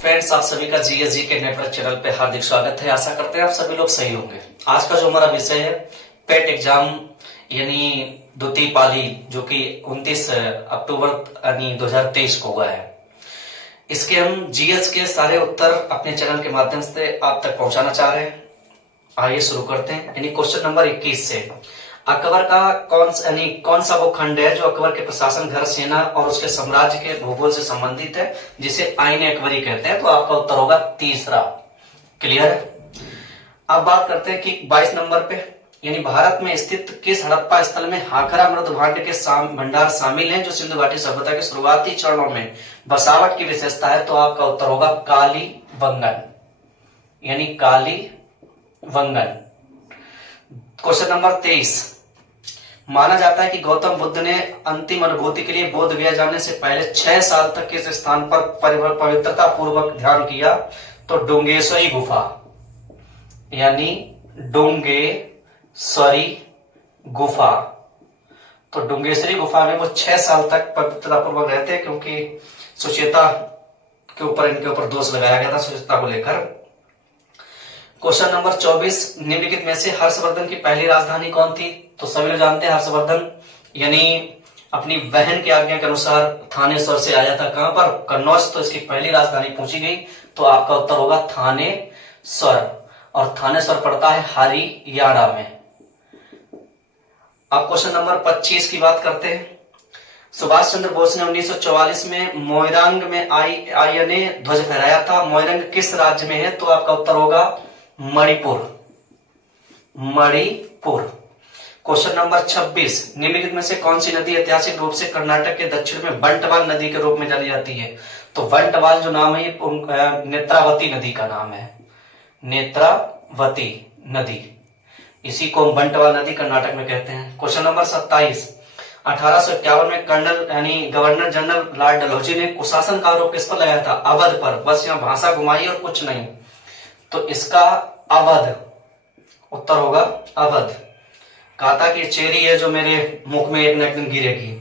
Friends, आप सभी का जीएसजी के नेटवर्क चैनल पे हार्दिक स्वागत है। आशा करते हैं आप सभी लोग सही होंगे। आज का जो हमारा विषय है पेट एग्जाम यानी द्वितीय पाली, जो कि 29 अक्टूबर यानी 2023 को हुआ है। इसके हम जीएस के सारे उत्तर अपने चैनल के माध्यम से आप तक पहुंचाना चाह रहे हैं। आइए शुरू करते हैं। यानी क्वेश्चन नंबर 21 से अकबर का कौन सा वो खंड है जो अकबर के प्रशासन, घर, सेना और उसके साम्राज्य के भूगोल से संबंधित है, जिसे आईने अकबरी कहते हैं। तो आपका उत्तर होगा तीसरा। क्लियर है। अब बात करते हैं कि 22 नंबर पे, यानी भारत में स्थित किस हड़प्पा स्थल में हाखरा मृद भांड के भंडार शामिल हैं जो सिंधु घाटी सभ्यता के शुरुआती चरणों में बसावट की विशेषता है। तो आपका उत्तर होगा कालीबंगन, यानी कालीबंगन। क्वेश्चन नंबर 23, माना जाता है कि गौतम बुद्ध ने अंतिम अनुभूति के लिए बोध गया जाने से पहले 6 साल तक किस स्थान पर पवित्रता पूर्वक ध्यान किया। तो डुंगेश्वरी गुफा, यानी डुंगेश्वरी गुफा। तो डुंगेश्वरी गुफा में वो 6 साल तक पवित्रता पूर्वक रहते हैं, क्योंकि सुचेता के ऊपर इनके ऊपर दोष लगाया गया था, सुचेता को लेकर। क्वेश्चन नंबर 24, निम्नलिखित में से हर्षवर्धन की पहली राजधानी कौन थी। तो सभी लोग जानते हैं हर्षवर्धन यानी अपनी बहन की आज्ञा के अनुसार थानेश्वर से आया था। कहां पर? कन्नौज। तो इसकी पहली राजधानी पूछी गई तो आपका उत्तर होगा थानेश्वर, और थानेश्वर पड़ता है हरियाणा में। अब क्वेश्चन नंबर 25 की बात करते हैं। सुभाष चंद्र बोस ने 1944 में मोइरांग में आईएनए ध्वज फहराया था। मोइरांग किस राज्य में है? तो आपका उत्तर होगा मणिपुर। क्वेश्चन नंबर 26, निम्नलिखित में से कौन सी नदी ऐतिहासिक रूप से कर्नाटक के दक्षिण में बंटवाल नदी के रूप में जानी जाती है। तो बंटवाल जो नाम है ये नेत्रावती नदी का नाम है, नेत्रावती नदी। इसी को बंटवाल नदी कर्नाटक में कहते हैं। क्वेश्चन नंबर 27, 1851 में कर्नल यानी गवर्नर जनरल लॉर्ड डलहौजी ने कुशासन का आरोप किस पर लगाया था? अवध पर। बस यहाँ भाषा घुमाई और कुछ नहीं। तो इसका अवध उत्तर होगा अवध। कहा था कि चेरी है जो मेरे मुख में एक न एक दिन गिरेगी।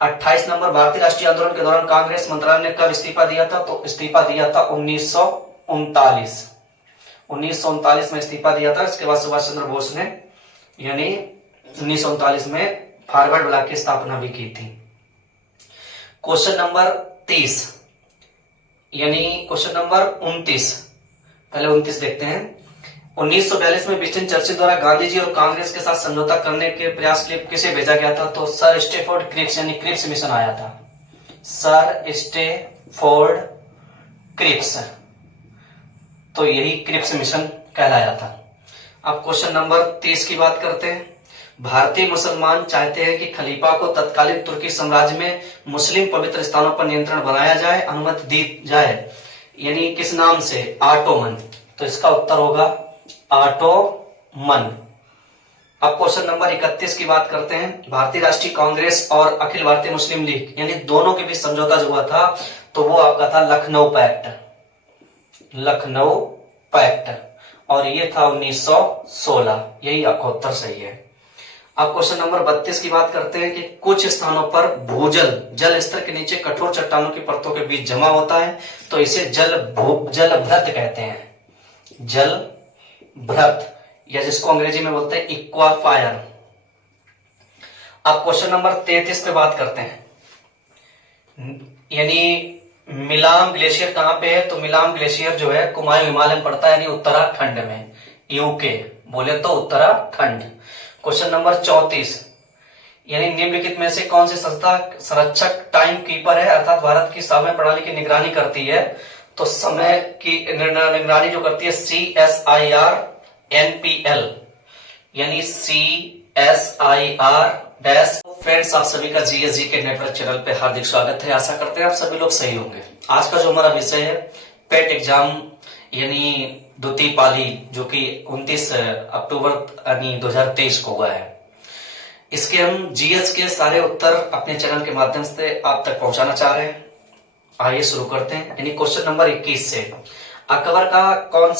28 नंबर, भारतीय राष्ट्रीय आंदोलन के दौरान कांग्रेस मंत्रालय ने कब इस्तीफा दिया था? तो इस्तीफा दिया था 1939 में इस्तीफा दिया था। इसके बाद सुभाष चंद्र बोस ने यानी 1939 में फॉरवर्ड ब्लॉक की स्थापना भी की थी। क्वेश्चन नंबर 30 यानी क्वेश्चन नंबर 29, पहले 29 देखते हैं। 1942 में विंस्टन चर्चिल द्वारा गांधी जी और कांग्रेस के साथ समझौता करने के प्रयास के लिए किसे भेजा गया था? तो सर स्टेफोर्ड क्रिप्स यानी क्रिप्स मिशन आया था। सर स्टेफोर्ड क्रिप्स, तो यही क्रिप्स मिशन कहलाया था। अब क्वेश्चन नंबर 30 की बात करते हैं। भारतीय मुसलमान चाहते हैं कि खलीफा को तत्कालीन तुर्की साम्राज्य में मुस्लिम पवित्र स्थानों पर नियंत्रण बनाया जाए, अनुमति दी जाए, यानी किस नाम से? ऑटोमन। तो इसका उत्तर होगा ऑटोमन। अब क्वेश्चन नंबर 31 की बात करते हैं। भारतीय राष्ट्रीय कांग्रेस और अखिल भारतीय मुस्लिम लीग यानी दोनों के बीच समझौता जो हुआ था तो वो आपका था लखनऊ पैक्ट, और ये था 1916। यही आपका उत्तर सही है। अब क्वेश्चन नंबर 32 की बात करते हैं कि कुछ स्थानों पर भूजल जल स्तर के नीचे कठोर चट्टानों की परतों के बीच जमा होता है, तो इसे जलभृत कहते हैं। जलभृत, या जिसको अंग्रेजी में बोलते हैं इक्वाफायर। अब क्वेश्चन नंबर 33 पे बात करते हैं। यानी मिलाम ग्लेशियर कहां पे है? तो मिलाम ग्लेशियर जो है कुमायूं हिमालय में पड़ता है, यानी उत्तराखंड में, यूके बोले तो उत्तराखंड। क्वेश्चन नंबर 34, यानी निम्नलिखित में से कौन सी संस्था संरक्षक टाइम कीपर है, अर्थात भारत की समय प्रणाली की निगरानी करती है। तो समय की निगरानी जो करती है CSIR NPL, यानी CSIR डैश। फ्रेंड्स, आप सभी का जीएसजी के नेटवर्क चैनल पे हार्दिक स्वागत है। आशा करते हैं आप सभी लोग सही होंगे। आज का जो हमारा विषय है पेट एग्जाम यानी द्वितीय पाली, जो कि 29 अक्टूबर यानी 2023 को हुआ है। इसके हम जीएस के सारे उत्तर अपने चैनल के माध्यम से आप तक पहुंचाना चाह रहे हैं। आइए शुरू करते हैं। यानी क्वेश्चन नंबर 21 से अकबर का कौन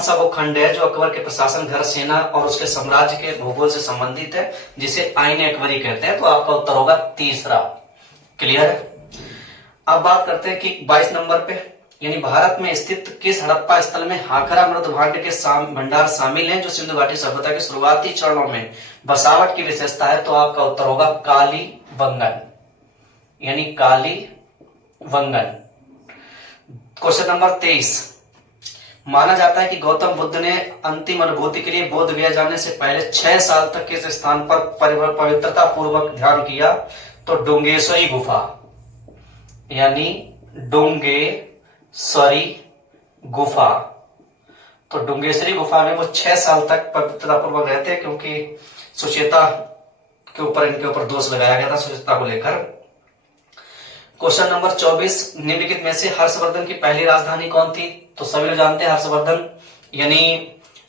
सा वो खंड है जो अकबर के प्रशासन, घर, सेना और उसके साम्राज्य के भूगोल से संबंधित है, जिसे आईने अकबरी कहते हैं। तो आपका उत्तर होगा तीसरा। क्लियर है। अब बात करते हैं कि 22 नंबर पे, यानी भारत में स्थित किस हड़प्पा स्थल में हाकरा मृद भांड के भंडार शामिल हैं जो सिंधु घाटी सभ्यता के शुरुआती चरणों में बसावट की विशेषता है? तो आपका उत्तर होगा कालीबंगन, यानी कालीबंगन। क्वेश्चन नंबर 23, माना जाता है कि गौतम बुद्ध ने अंतिम अनुभूति के लिए बोध गया जाने से पहले 6 साल तक किस स्थान पर पवित्रता पूर्वक ध्यान किया? तो डोंगेश्वरी गुफा, यानी डोंगेश्वरी गुफा। तो डोंगेश्वरी गुफा में वो 6 साल तक पवित्रता पूर्वक रहते हैं, क्योंकि सुचेता के ऊपर इनके ऊपर दोष लगाया गया था, सुचेता को लेकर। क्वेश्चन नंबर 24, निम्नलिखित में से हर्षवर्धन की पहली राजधानी कौन थी? तो सभी लोग जानते हैं हर्षवर्धन यानी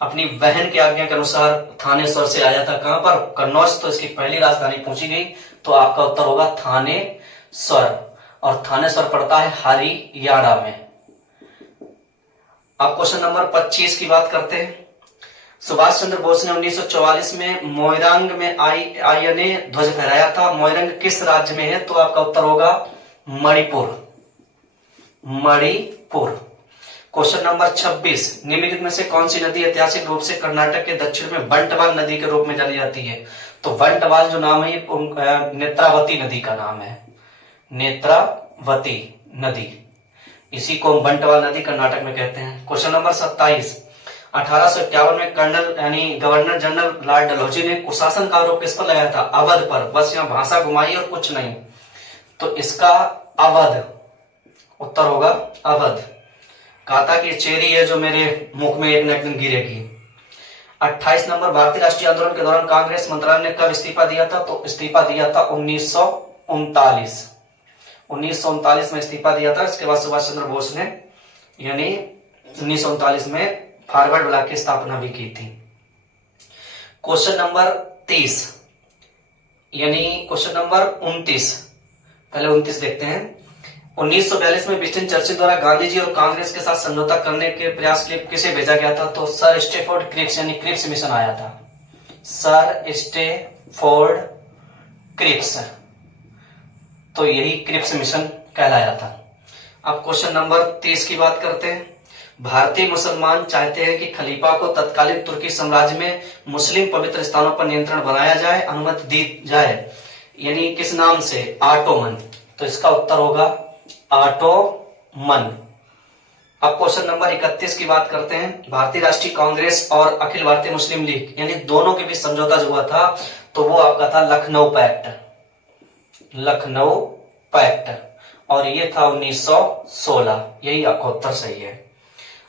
अपनी बहन की आज्ञा के अनुसार थानेश्वर से आया था। कहां पर? कन्नौज। तो इसकी पहली राजधानी पूछी गई, तो आपका उत्तर होगा थानेश्वर, और थानेश्वर पड़ता है हरियाणा में। अब क्वेश्चन नंबर 25 की बात करते हैं। सुभाष चंद्र बोस ने 1944 में मोइरांग में आईएनए ध्वज फहराया था। मोइरांग किस राज्य में है? तो आपका उत्तर होगा मणिपुर, मणिपुर। क्वेश्चन नंबर 26, निम्नलिखित में से कौन सी नदी ऐतिहासिक रूप से कर्नाटक के दक्षिण में बंटवाल नदी के रूप में जानी जाती है? तो बंटवाल जो नाम है नेत्रावती नदी का नाम है, नेत्रावती नदी, इसी को बंटवाल नदी कर्नाटक में कहते हैं। क्वेश्चन नंबर 27, 1851 में कर्नल यानी गवर्नर जनरल लॉर्ड डलहौजी ने कुशासन का आरोप किस पर लगाया था? अवध पर। बस यहाँ भाषा घुमाई और कुछ नहीं, तो इसका अवध, उत्तर होगा अवध। कहा था कि चेरी है जो मेरे मुख में एक न एक दिन गिरेगी। 28 नंबर, भारतीय राष्ट्रीय आंदोलन के दौरान कांग्रेस मंत्रालय ने कब इस्तीफा दिया था? तो इस्तीफा दिया था 1939 में इस्तीफा दिया था। इसके बाद सुभाष चंद्र बोस ने यानी 1939 में फॉरवर्ड ब्लॉक की स्थापना भी की थी। क्वेश्चन नंबर 30 यानी क्वेश्चन नंबर 29, पहले 29 देखते हैं। 1942 में विंस्टन चर्चिल द्वारा गांधी जी और कांग्रेस के साथ समझौता करने के प्रयास के लिए किसे भेजा गया था? तो सर स्टेफोर्ड क्रिप्स यानी क्रिप्स मिशन आया था, सर स्टेफोर्ड क्रिप्स, तो यही क्रिप्स मिशन कहलाया था। अब क्वेश्चन नंबर 30 की बात करते हैं। भारतीय मुसलमान चाहते हैं कि खलीफा को तत्कालीन तुर्की साम्राज्य में मुस्लिम पवित्र स्थानों पर नियंत्रण बनाया जाए, अनुमति दी जाए, यानी किस नाम से? ऑटोमन। तो इसका उत्तर होगा ऑटोमन। अब क्वेश्चन नंबर 31 की बात करते हैं। भारतीय राष्ट्रीय कांग्रेस और अखिल भारतीय मुस्लिम लीग यानी दोनों के बीच समझौता जो हुआ था तो वो आपका था लखनऊ पैक्ट, लखनऊ पैक्ट, और ये था 1916, यही आपका उत्तर सही है।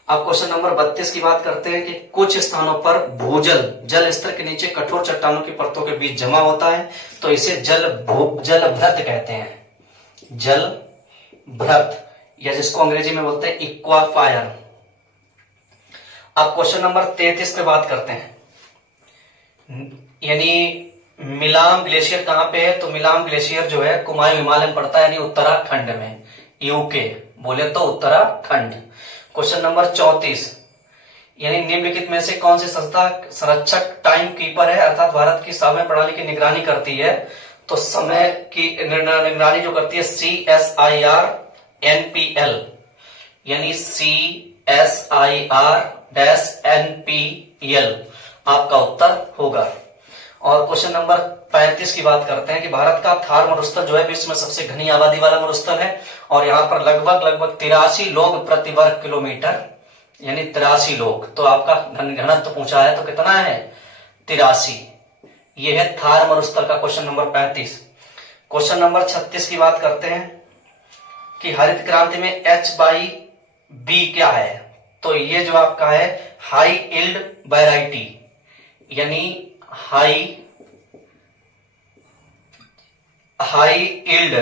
अब क्वेश्चन नंबर 32 की बात करते हैं कि कुछ स्थानों पर भूजल जल स्तर के नीचे कठोर चट्टानों की परतों के बीच जमा होता है, तो इसे जलभृत कहते हैं, जलभृत, या जिसको अंग्रेजी में बोलते हैं इक्वाफायर। अब क्वेश्चन नंबर 33 पे बात करते हैं, यानी मिलाम ग्लेशियर कहां पे है? तो मिलाम ग्लेशियर जो है कुमायूं हिमालय में पड़ता है, यानी उत्तराखंड में, यूके बोले तो उत्तराखंड। क्वेश्चन नंबर 34, यानी निम्नलिखित में से कौन सी संस्था संरक्षक टाइम कीपर है, अर्थात भारत की समय प्रणाली की निगरानी करती है? तो समय की निगरानी जो करती है CSIR NPL, यानी CSIR-NPL आपका उत्तर होगा। और क्वेश्चन नंबर 35 की बात करते हैं कि भारत का थार मरुस्थल जो है विश्व में सबसे घनी आबादी वाला मरुस्थल है, और यहाँ पर लगभग 83 लोग प्रति वर्ग किलोमीटर, यानी 83 लोग। तो आपका घनत्व पूछा है तो कितना है? 83। ये है थार मरुस्थल का क्वेश्चन नंबर 35। क्वेश्चन नंबर 36 की बात करते हैं कि हरित क्रांति में H/B क्या है? तो ये जो आपका है हाई यील्ड वैरायटी, यानी हाई यील्ड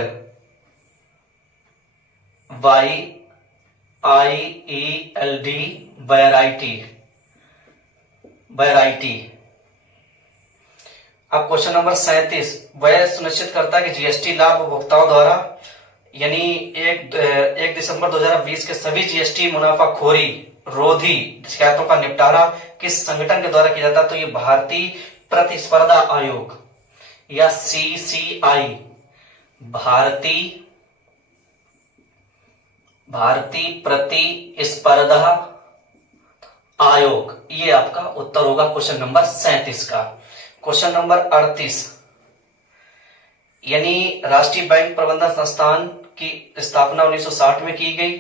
YIELD वैरायटी। अब क्वेश्चन नंबर 37, वह सुनिश्चित करता है कि जीएसटी लाभ उपभोक्ताओं द्वारा यानी 1 दिसंबर 2020 के सभी जीएसटी मुनाफाखोरी रोधी शिकायतों का निपटारा किस संगठन के द्वारा किया जाता है? तो ये भारतीय प्रतिस्पर्धा आयोग या CCI, भारतीय प्रतिस्पर्धा आयोग, ये आपका उत्तर होगा क्वेश्चन नंबर 37 का। क्वेश्चन नंबर 38, यानी राष्ट्रीय बैंक प्रबंधन संस्थान की स्थापना 1960 में की गई।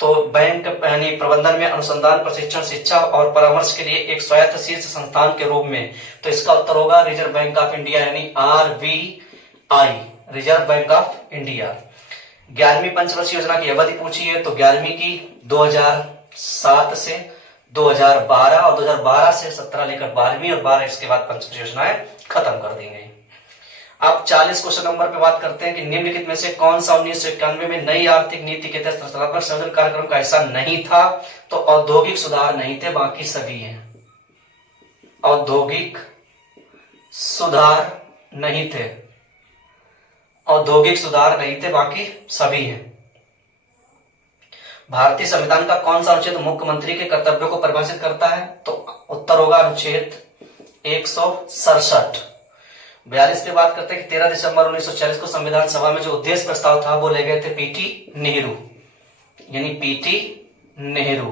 तो बैंक यानी प्रबंधन में अनुसंधान, प्रशिक्षण, शिक्षा और परामर्श के लिए एक स्वायत्त शीर्ष संस्थान के रूप में। तो इसका उत्तर होगा रिजर्व बैंक ऑफ इंडिया यानी RBI, reserve bank of India. 11वीं पंचवर्षीय योजना की अवधि पूछी है, तो 11वीं की 2007 से 2012 और 2012 से 17 लेकर 12वीं और 12 इसके बाद पंचवर्षीय योजनाएं खत्म कर दी गई। अब 40 क्वेश्चन नंबर पे बात करते हैं कि निम्नलिखित में से कौन सा 1991 में नई आर्थिक नीति के तहत संस्थात्मक संशोधन कार्यक्रम का हिस्सा नहीं था। तो औद्योगिक सुधार नहीं थे, बाकी सभी हैं। औद्योगिक सुधार नहीं थे, औद्योगिक सुधार नहीं थे, बाकी सभी हैं। भारतीय संविधान का कौन सा अनुच्छेद मुख्यमंत्री के कर्तव्यों को परिभाषित करता है। तो उत्तर होगा अनुच्छेद 167। 42 पे बात करते हैं कि 13 दिसंबर 1940 को संविधान सभा में जो उद्देश्य प्रस्ताव था वो ले गए थे पीटी नेहरू, यानी पीटी नेहरू।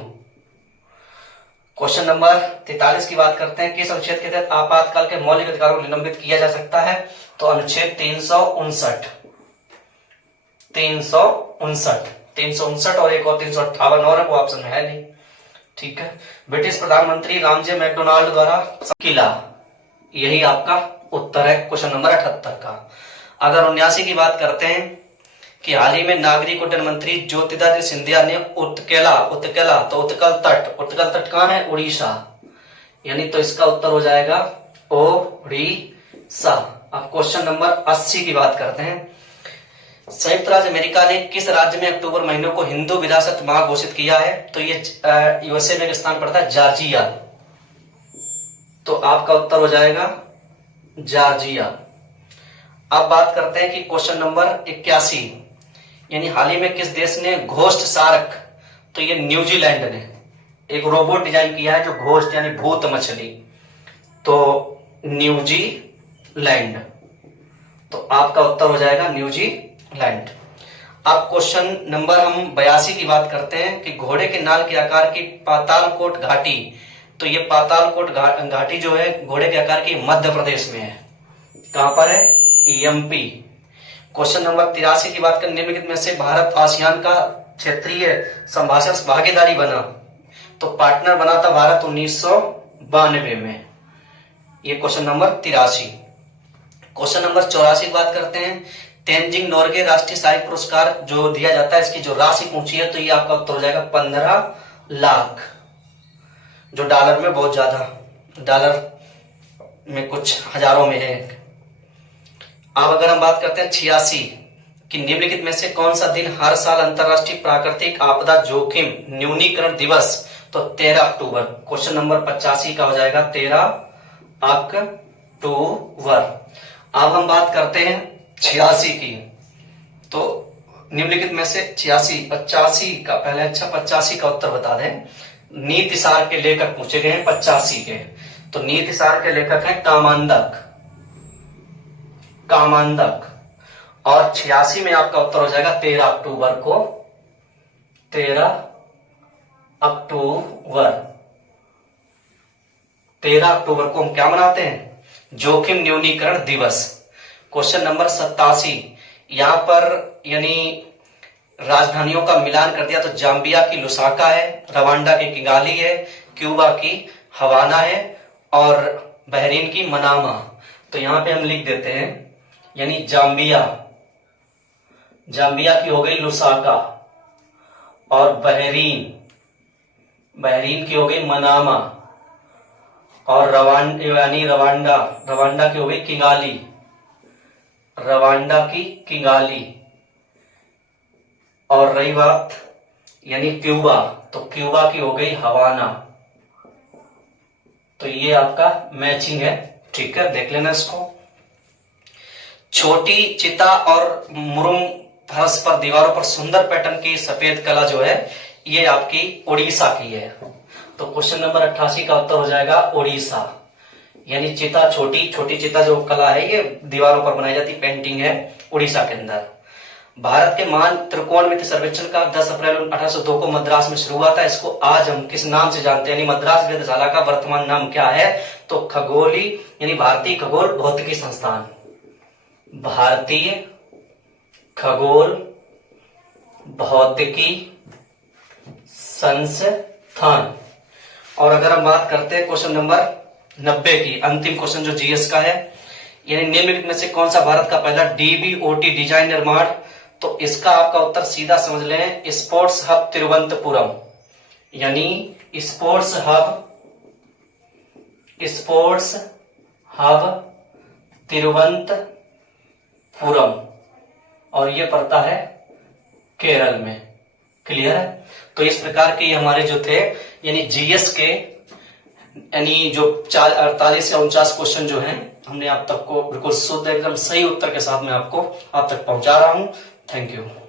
क्वेश्चन नंबर 43 की बात करते हैं, किस अनुच्छेद के तहत आपातकाल के मौलिक अधिकारों को निलंबित किया जा सकता है। तो अनुच्छेद 359 और एक और 358 और है, वो ऑप्शन में है नहीं। ठीक है। ब्रिटिश प्रधानमंत्री रामजे मैकडोनाल्ड द्वारा किला, यही आपका उत्तर है क्वेश्चन नंबर 78 का। अगर 79 की बात करते हैं कि हाल ही में नागरिक उड्डयन मंत्री ज्योतिरादित्य सिंधिया ने उत्कल तट कहां है, उड़ीसा, यानी तो इसका उत्तर हो जाएगा ओडिशा। अब क्वेश्चन नंबर 80 की बात करते हैं, संयुक्त राज्य अमेरिका ने किस राज्य में अक्टूबर महीने को हिंदू विरासत माह घोषित किया है। तो ये यूएसए में स्थान पड़ता है जॉर्जिया, तो आपका उत्तर हो जाएगा जॉर्जिया। अब बात करते हैं कि क्वेश्चन नंबर 81, यानी हाल ही में किस देश ने घोस्ट शार्क, तो ये न्यूजीलैंड ने एक रोबोट डिजाइन किया है जो घोस्ट यानी भूत मछली, तो न्यूजीलैंड, तो आपका उत्तर हो जाएगा न्यूजीलैंड। अब क्वेश्चन नंबर हम 82 की बात करते हैं कि घोड़े के नाल के आकार की पातालकोट घाटी, तो ये पातालकोट घाटी जो है घोड़े के आकार की मध्य प्रदेश में है। कहां पर है, एमपी। क्वेश्चन नंबर 83 की बात करें, निम्नलिखित में से भारत आसियान का क्षेत्रीय संभाषण भागीदारी बना। तो पार्टनर बना था भारत 1992 में, ये क्वेश्चन नंबर 83। क्वेश्चन नंबर 84 की बात करते हैं, तेनजिंग नोर्गे राष्ट्रीय साहित्य पुरस्कार जो दिया जाता है, इसकी जो राशि पूछी है, तो ये आपका उत्तर हो जाएगा 15 लाख, जो डॉलर में बहुत ज्यादा, डॉलर में कुछ हजारों में है। अब अगर हम बात करते हैं 86 कि निम्नलिखित में से कौन सा दिन हर साल अंतरराष्ट्रीय प्राकृतिक आपदा जोखिम न्यूनीकरण दिवस, तो 13 अक्टूबर। क्वेश्चन नंबर 85 का हो जाएगा 13 अक्टूबर। अब हम बात करते हैं 86 की, तो निम्नलिखित में से 85 का पहले 85 का उत्तर बता दें। नीति सार के लेखक पूछे गए हैं 85 के, तो नीति सार के लेखक हैं कामांदक, और 86 में आपका उत्तर हो जाएगा 13 अक्टूबर को, 13 अक्टूबर को हम क्या मनाते हैं, जोखिम न्यूनीकरण दिवस। क्वेश्चन नंबर 87, यहां पर यानी राजधानियों का मिलान कर दिया, तो जाम्बिया की लुसाका है, रवांडा की किगाली है, क्यूबा की हवाना है और बहरीन की मनामा। तो यहां पे हम लिख देते हैं, यानी जाम्बिया की हो गई लुसाका, और बहरीन की हो गई मनामा, और रवांडा की हो गई किगाली, और रही बात यानी क्यूबा, तो क्यूबा की हो गई हवाना। तो ये आपका मैचिंग है, ठीक है, देख लेना इसको। छोटी चिता और मुरुम फर्श पर दीवारों पर सुंदर पैटर्न की सफेद कला जो है, ये आपकी उड़ीसा की है। तो क्वेश्चन नंबर 88 का उत्तर हो जाएगा उड़ीसा, यानी चिता, छोटी चिता जो कला है, ये दीवारों पर बनाई जाती पेंटिंग है उड़ीसा के अंदर। भारत के मान त्रिकोणमिति सर्वेक्षण का 10 अप्रैल 1802 को मद्रास में शुरू हुआ था। इसको आज हम किस नाम से जानते हैं, यानी मद्रास वेधशाला का वर्तमान नाम क्या है, तो खगोली यानी भारतीय खगोल भौतिकी संस्थान, भारतीय खगोल भौतिकी संस्थान। और अगर हम बात करते हैं क्वेश्चन नंबर 90 की, अंतिम क्वेश्चन जो जीएस का है, यानी निम्नलिखित में से कौन सा भारत का पहला डीबीओटी डिजाइन निर्माण, तो इसका आपका उत्तर सीधा समझ लें, स्पोर्ट्स हब तिरुवनंतपुरम, यानी स्पोर्ट्स हब तिरुवनंतपुरम, और ये पड़ता है केरल में। क्लियर है। तो इस प्रकार के हमारे जो थे यानी जीएस के यानी जो 48 या 49 क्वेश्चन जो हैं हमने आप तक को बिल्कुल शुद्ध एकदम सही उत्तर के साथ में आपको आप तक पहुंचा रहा हूं। Thank you.